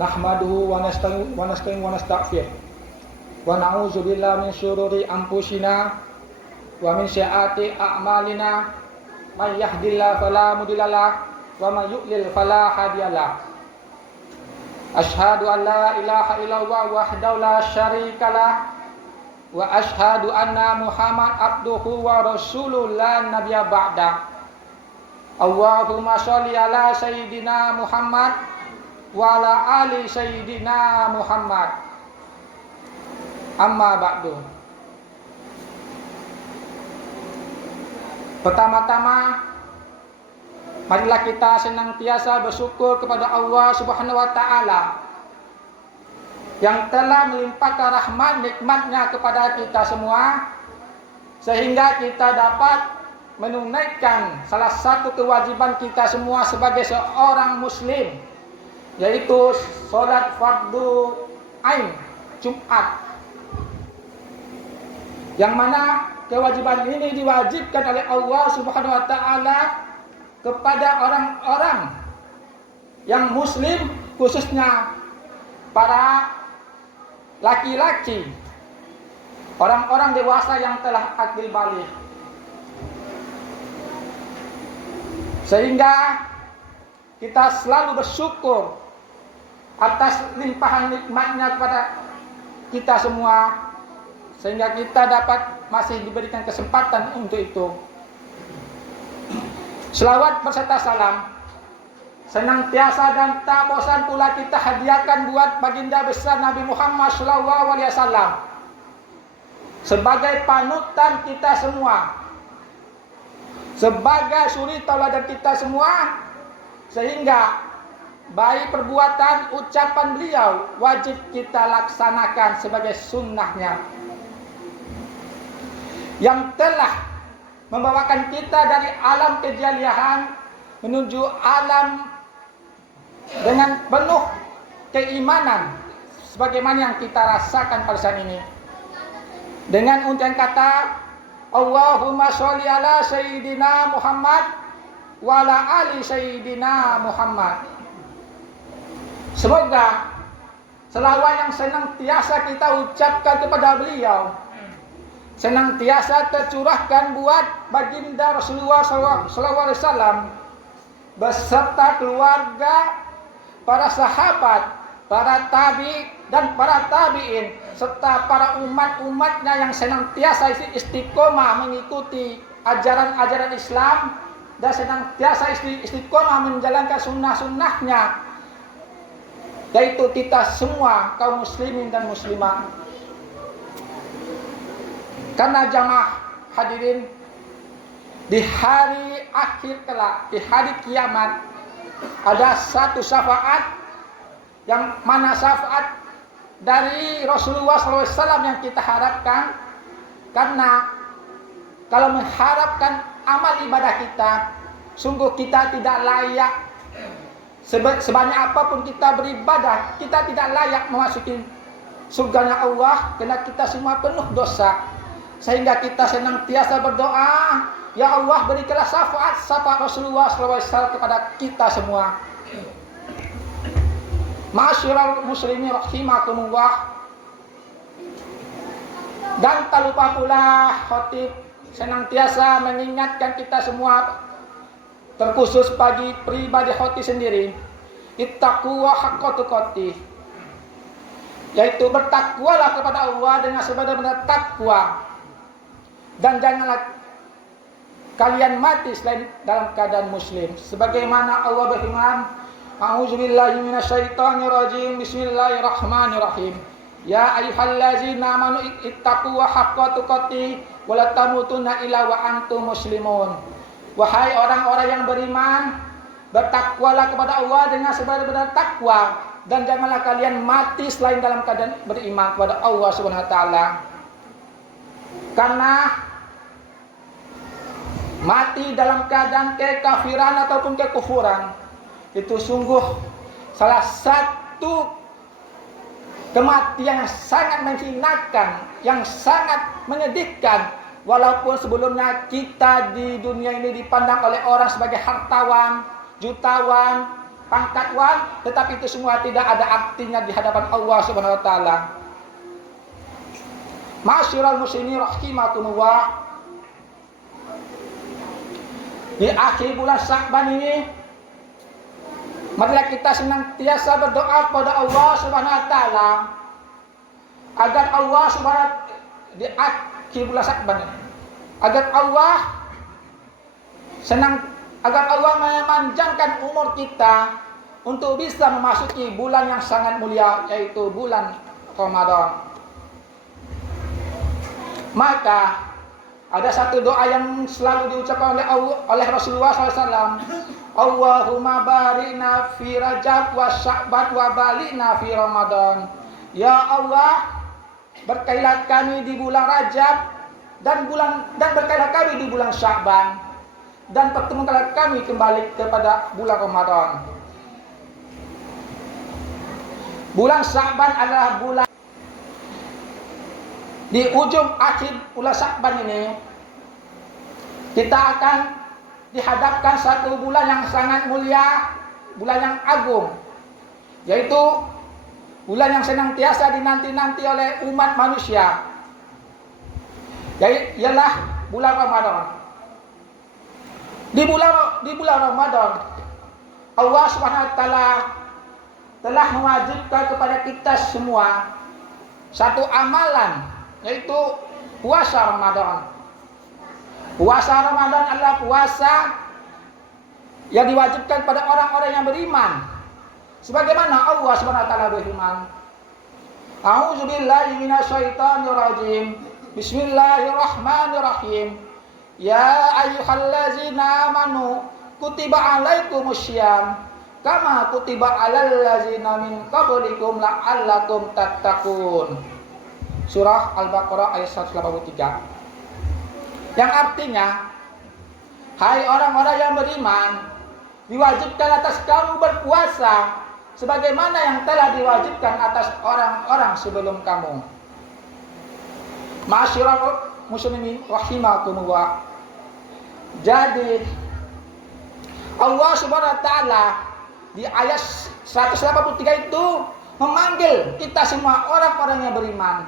nahmaduhu wa nasta'inu wa nastaghfir wa na'udzu billahi min syururi anfusina wa min sayyiati a'malina may yahdihillahu fala mudhillalah wa may yudlil fala hadiyalah. Asyhadu an la ilaha illallah wahdahu la syarikalah wa asyhadu anna Muhammad abduhu wa rasuluhu la nabiyya ba'da. Allahumma sholli ala sayyidina Muhammad wa ala ali sayyidina Muhammad. Amma ba'du. Pertama-tama, marilah kita senantiasa bersyukur kepada Allah Subhanahu wa taala yang telah melimpahkan rahmat nikmatnya kepada kita semua, sehingga kita dapat menunaikan salah satu kewajiban kita semua sebagai seorang muslim, yaitu sholat fardu ain Jumat, yang mana kewajiban ini diwajibkan oleh Allah Subhanahu wa taala kepada orang-orang yang muslim, khususnya para laki-laki, orang-orang dewasa yang telah akil baligh. Sehingga kita selalu bersyukur atas limpahan nikmatnya kepada kita semua, sehingga kita dapat masih diberikan kesempatan untuk itu. Selawat berserta salam senantiasa dan tak bosan pula kita hadiahkan buat baginda besar Nabi Muhammad SAW sebagai panutan kita semua, sebagai suri tauladan kita semua, sehingga baik perbuatan ucapan beliau wajib kita laksanakan sebagai sunnahnya, yang telah membawakan kita dari alam kejalihan menuju alam dengan penuh keimanan sebagaimana yang kita rasakan pada saat ini, dengan untayan kata Allahumma sholli ala sayyidina Muhammad wa ala ali sayyidina Muhammad. Semoga selawat yang senantiasa kita ucapkan kepada beliau senantiasa tercurahkan buat baginda Rasulullah SAW beserta keluarga, para sahabat, para tabi dan para tabiin, serta para umat-umatnya yang senantiasa istiqomah mengikuti ajaran-ajaran Islam dan senantiasa istiqomah menjalankan sunnah-sunnahnya, yaitu kita semua kaum muslimin dan muslimah. Karena jamaah hadirin, di hari akhir kelak, di hari kiamat, ada satu syafaat yang mana syafaat dari Rasulullah SAW yang kita harapkan. Karena kalau mengharapkan amal ibadah kita, sungguh kita tidak layak, sebanyak apapun kita beribadah, kita tidak layak memasuki surganya Allah, karena kita semua penuh dosa. Sehingga kita senantiasa berdoa, ya Allah berikanlah syafaat Rasulullah SAW kepada kita semua. Ma'asyiral muslimin rahimakumullah. Dan tak lupa pula khatib senantiasa mengingatkan kita semua, terkhusus bagi pribadi khatib sendiri, ittaqwa haqqa tuqatih, yaitu bertakwalah kepada Allah dengan sebenar-benar takwa. Dan janganlah kalian mati selain dalam keadaan muslim. Sebagaimana Allah berfirman, A'udzubillahi minasyaitonirrajim, Bismillahirrahmanirrahim. Ya ayyuhallazina amanu ittaquwa haqqa tuqatih wa la tamutunna illa wa antum muslimun. Wahai orang-orang yang beriman, bertakwalah kepada Allah dengan sebenar-benar takwa, dan janganlah kalian mati selain dalam keadaan beriman kepada Allah Subhanahu wa taala. Karena mati dalam keadaan kekafiran ataupun kekufuran itu sungguh salah satu kematian yang sangat menghinakan, yang sangat menyedihkan. Walaupun sebelumnya kita di dunia ini dipandang oleh orang sebagai hartawan, jutawan, pangkat wan, tetapi itu semua tidak ada artinya di hadapan Allah Subhanahu wa taala. Ma'asyiral muslimin rahimakumullah. Di akhir bulan Sya'ban ini, marilah kita senantiasa berdoa kepada Allah Subhanahu wa taala agar Allah Subhanahu di akhir bulan Sya'ban ini, agar Allah memanjangkan umur kita untuk bisa memasuki bulan yang sangat mulia, yaitu bulan Ramadan. Maka ada satu doa yang selalu diucapkan oleh Rasulullah SAW. Allahumma barikna fi Rajab wa Sya'ban wa balikna fi Ramadan. Ya Allah, berkailah kami di bulan Rajab dan berkailah kami di bulan Sya'ban, dan pertemukanlah kami kembali kepada bulan Ramadan. Bulan Sya'ban adalah bulan, di ujung akhir bulan Sya'ban ini kita akan dihadapkan satu bulan yang sangat mulia, bulan yang agung, yaitu bulan yang senantiasa dinanti-nanti oleh umat manusia, ialah bulan Ramadan. Di bulan Ramadan, Allah Subhanahu wa taala telah mewajibkan kepada kita semua satu amalan, yaitu puasa Ramadan. Puasa Ramadan adalah puasa yang diwajibkan pada orang-orang yang beriman. Sebagaimana Allah Subhanahu wa taala berfirman, A'udzubillahi minasyaitonirrajim. Bismillahirrahmanirrahim. Ya ayyuhallazina amanu kutiba alaikumussyam kama kutiba alal ladzina min qablikum la'allakum tattaqun. Surah Al-Baqarah ayat 183. Yang artinya, hai orang-orang yang beriman, diwajibkan atas kamu berpuasa sebagaimana yang telah diwajibkan atas orang-orang sebelum kamu. Ma'asyiral muslimin rahimakumullah. Jadi Allah Subhanahu wa taala di ayat 183 itu memanggil kita semua orang-orang yang beriman.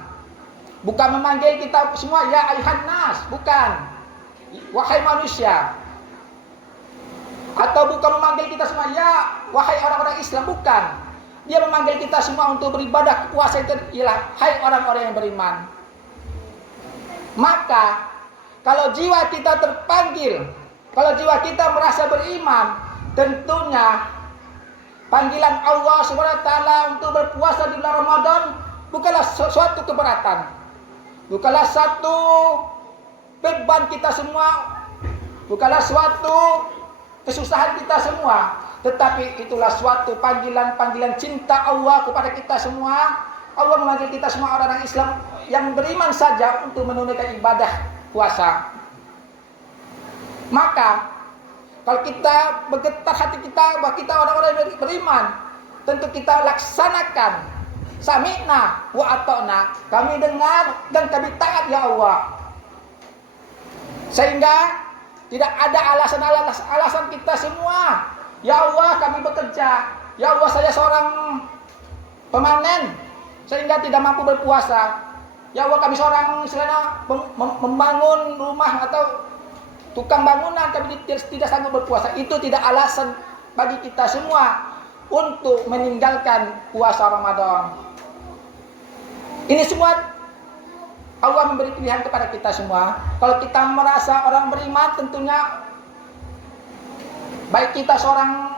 Bukan memanggil kita semua ya ayuhan nas, bukan, wahai manusia. Atau bukan memanggil kita semua ya wahai orang-orang Islam, bukan. Dia memanggil kita semua untuk beribadah. Puasa itu ialah hai orang-orang yang beriman. Maka kalau jiwa kita terpanggil, kalau jiwa kita merasa beriman, tentunya panggilan Allah Subhanahu wa taala untuk berpuasa di bulan Ramadan bukanlah suatu keberatan, bukanlah satu beban kita semua, bukanlah suatu kesusahan kita semua, tetapi itulah suatu panggilan cinta Allah kepada kita semua. Allah memanggil kita semua orang-orang Islam yang beriman saja untuk menunaikan ibadah puasa. Maka kalau kita bergetar hati kita bahwa kita orang-orang yang beriman, tentu kita laksanakan sami'na wa ata'na, kami dengar dan kami taat ya Allah. Sehingga tidak ada alasan kita semua. Ya Allah, kami bekerja. Ya Allah, saya seorang pemanen sehingga tidak mampu berpuasa. Ya Allah, kami seorang membangun rumah atau tukang bangunan, kami tidak sanggup berpuasa. Itu tidak alasan bagi kita semua untuk meninggalkan puasa Ramadan. Ini semua Allah memberi pilihan kepada kita semua. Kalau kita merasa orang beriman, tentunya baik kita seorang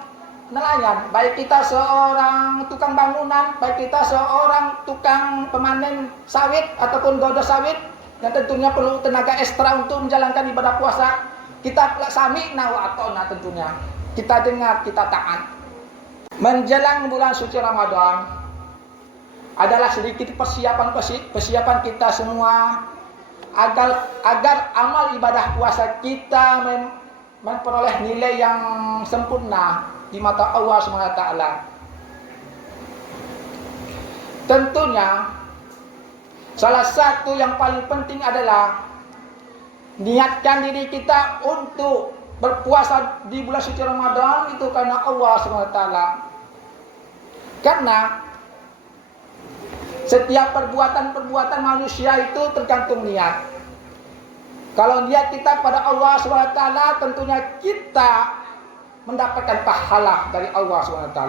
nelayan, baik kita seorang tukang bangunan, baik kita seorang tukang pemanen sawit ataupun godo sawit, yang tentunya perlu tenaga ekstra untuk menjalankan ibadah puasa, kita sami'na wa ata'na, tentunya kita dengar, kita taat. Menjelang bulan suci Ramadan adalah sedikit persiapan kita semua agar amal ibadah puasa kita memperoleh nilai yang sempurna di mata Allah SWT. Tentunya salah satu yang paling penting adalah niatkan diri kita untuk berpuasa di bulan suci Ramadan itu karena Allah SWT. Karena setiap perbuatan manusia itu tergantung niat. Kalau niat kita pada Allah SWT, tentunya kita mendapatkan pahala dari Allah SWT.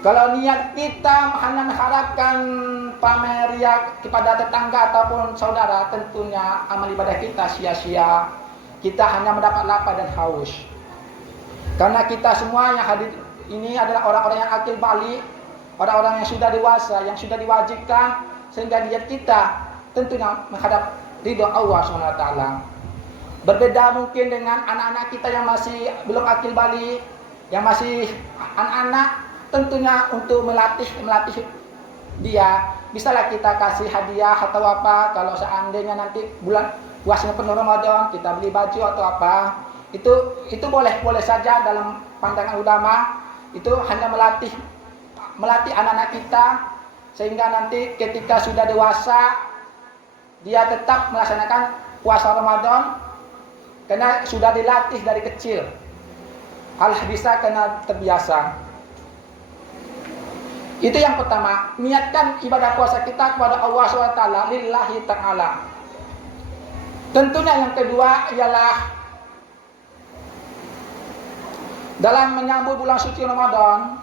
Kalau niat kita hanya mengharapkan pamer ria kepada tetangga ataupun saudara, tentunya amal ibadah kita sia-sia. Kita hanya mendapat lapar dan haus. Karena kita semua yang hadir ini adalah orang-orang yang akil balik, orang-orang yang sudah dewasa, yang sudah diwajibkan, sehingga niat kita tentunya menghadap ridho Allah SWT. Berbeda mungkin dengan anak-anak kita yang masih belum akil balik, yang masih anak-anak, tentunya untuk melatih dia, bisalah kita kasih hadiah atau apa. Kalau seandainya nanti bulan puasanya penuh Ramadan, kita beli baju atau apa, itu boleh saja dalam pandangan ulama. Itu hanya melatih anak-anak kita, sehingga nanti ketika sudah dewasa dia tetap melaksanakan puasa Ramadan karena sudah dilatih dari kecil. Allah bisa karena terbiasa. Itu yang pertama, niatkan ibadah puasa kita kepada Allah SWT, lillahi ta'ala. Tentunya yang kedua ialah dalam menyambut bulan suci Ramadan,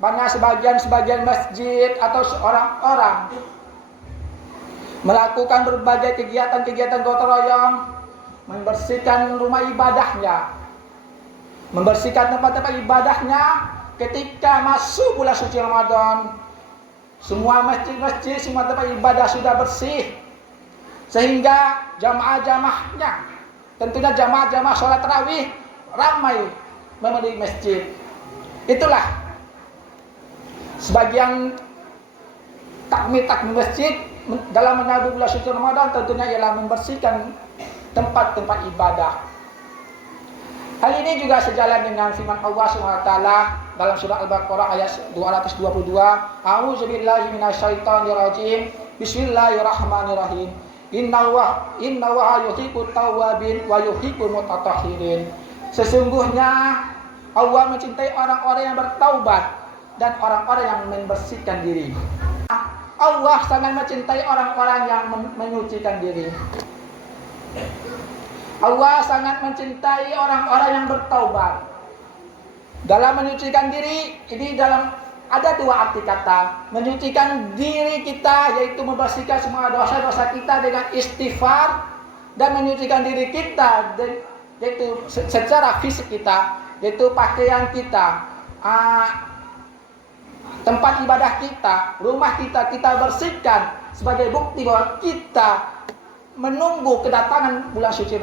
banyak sebagian masjid atau orang-orang melakukan berbagai kegiatan gotong royong, membersihkan rumah ibadahnya, membersihkan tempat-tempat ibadahnya. Ketika masuk bulan suci Ramadan, semua masjid-masjid, semua tempat ibadah sudah bersih, sehingga jamaah-jamaahnya, tentunya jamaah-jamaah sholat tarawih ramai memenuhi masjid. Itulah sebagian takmir masjid dalam menyambut bulan suci Ramadan, tentunya ialah membersihkan tempat-tempat ibadah. Hal ini juga sejalan dengan firman Allah SWT dalam surah Al-Baqarah ayat 222. A'udzubillahi minasyaitonirrajim. Bismillahirrahmanirrahim. Innallaha yuhibbut tawwabin wa yuhibbul mutatahhirin. Sesungguhnya Allah mencintai orang-orang yang bertaubat dan orang-orang yang membersihkan diri. Allah sangat mencintai orang-orang yang menyucikan diri. Allah sangat mencintai orang-orang yang bertaubat. Dalam menyucikan diri, ini ada dua arti kata. Menyucikan diri kita, yaitu membersihkan semua dosa-dosa kita dengan istighfar, dan menyucikan diri kita, yaitu secara fisik kita, yaitu pakaian kita, tempat ibadah kita, rumah kita bersihkan sebagai bukti bahwa kita menunggu kedatangan bulan suci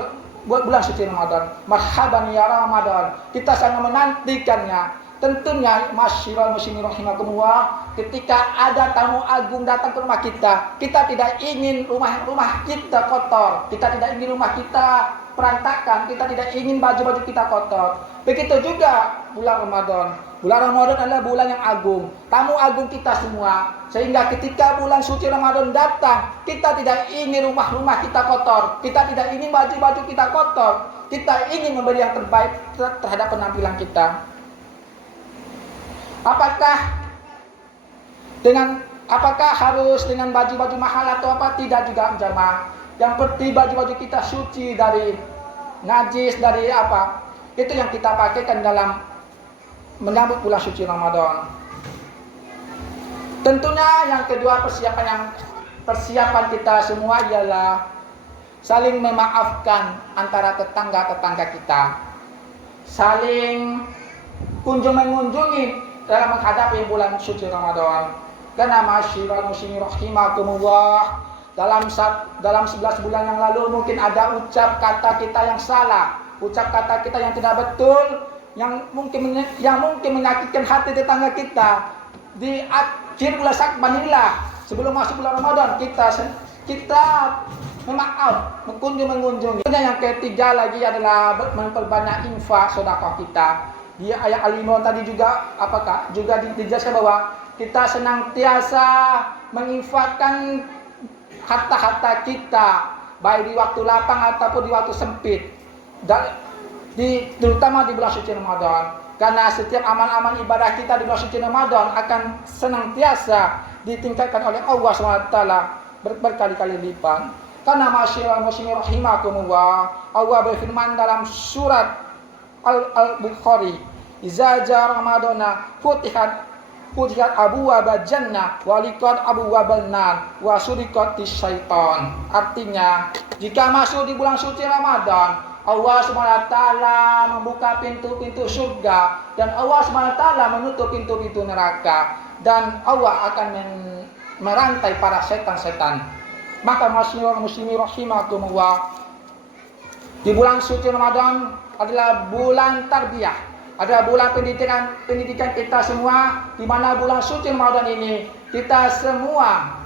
Ramadan. Marhaban ya Ramadan. Kita sangat menantikannya. Tentunya masyiral muslimin rahimakumullah, ketika ada tamu agung datang ke rumah kita tidak ingin rumah kita kotor, kita tidak ingin rumah kita perantakan, kita tidak ingin baju-baju kita kotor. Begitu juga bulan Ramadan. Bulan Ramadan adalah bulan yang agung, tamu agung kita semua. Sehingga ketika bulan suci Ramadan datang, kita tidak ingin rumah-rumah kita kotor, kita tidak ingin baju-baju kita kotor, kita ingin memberi yang terbaik terhadap penampilan kita. Apakah harus dengan baju-baju mahal atau apa? Tidak juga jamaah. Yang penting baju-baju kita suci dari najis, dari apa? Itu yang kita pakaikan dalam menyambut bulan suci Ramadan. Tentunya yang kedua, persiapan kita semua ialah saling memaafkan antara tetangga-tetangga kita, saling mengunjungi dalam menghadapi bulan suci Ramadan. Karena masyiral muslimin rahimakumullah, dalam 11 bulan yang lalu mungkin ada ucap kata kita yang salah, ucap kata kita yang tidak betul, yang mungkin menyakitkan hati tetangga kita. Di akhir bulan Syakban inilah, sebelum masuk bulan Ramadan, kita memaaf, mengunjungi. Yang ketiga lagi adalah memperbanyak infak sedekah kita. Di ayat Al-Imran tadi juga juga dijelaskan bahwa kita senantiasa menginfakkan harta-harta kita, baik di waktu lapang ataupun di waktu sempit. Dan terutama di bulan suci Ramadan. Karena setiap amal-amal ibadah kita di bulan suci Ramadan akan senantiasa ditingkatkan oleh Allah SWT berkali-kali lipat. Karena masyiral muslimin rahimakumullah, Allah berfirman dalam surat Al-Bukhari, "Iza jaa Ramadana futihat abwaabal jannah wa liqat abwaabal nar wa suriqatis syaitan." Artinya, jika masuk di bulan suci Ramadan, Allah SWT membuka pintu-pintu surga dan Allah SWT menutup pintu-pintu neraka, dan Allah akan merantai para setan-setan. Maka muslimin rahimakumullah, di bulan suci Ramadan adalah bulan tarbiyah, adalah bulan pendidikan kita semua, di mana bulan suci Ramadan ini kita semua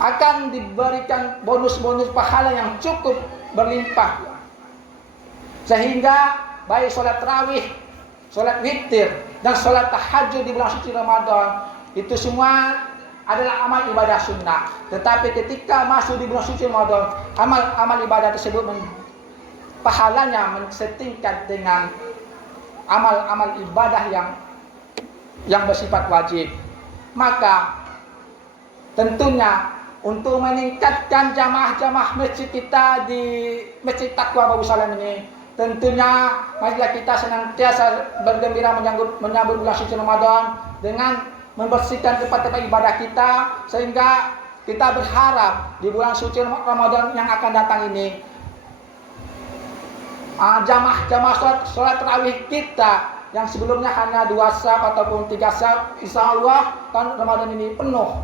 akan diberikan bonus-bonus pahala yang cukup berlimpah, sehingga baik sholat tarawih, sholat witir, dan sholat tahajud di bulan suci Ramadan itu semua adalah amal ibadah sunnah. Tetapi ketika masuk di bulan suci Ramadan, amal ibadah tersebut pahalanya setingkat dengan amal-amal ibadah yang bersifat wajib. Maka tentunya untuk meningkatkan jamaah-jamaah masjid kita di Masjid Taqwa Babu Salam ini, tentunya marilah kita senantiasa bergembira menyambut bulan suci Ramadan dengan membersihkan tempat-tempat ibadah kita, sehingga kita berharap di bulan suci Ramadan yang akan datang ini jamaah sholat tarawih kita yang sebelumnya hanya 2 saf ataupun 3 saf, insya Allah tahun Ramadan ini penuh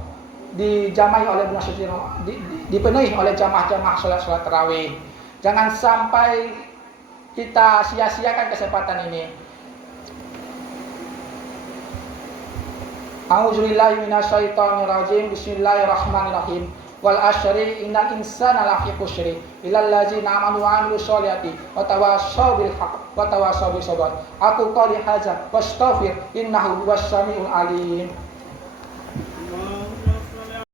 dijamai oleh bulan suci, dipenuhi oleh jamaah-jamaah sholat tarawih. Jangan sampai kita sia-siakan kesempatan ini. A'udzubillahi minasyaitonirrajim. Bismillahirrahmanirrahim. Wal asyri innal insana lafi khusri illal ladzina amanu wa amilus sholihati wa tawassaw bil haqq wa tawassaw bis sabr. Aku qouli hadza wastaghfir innahu huwas samiul alim.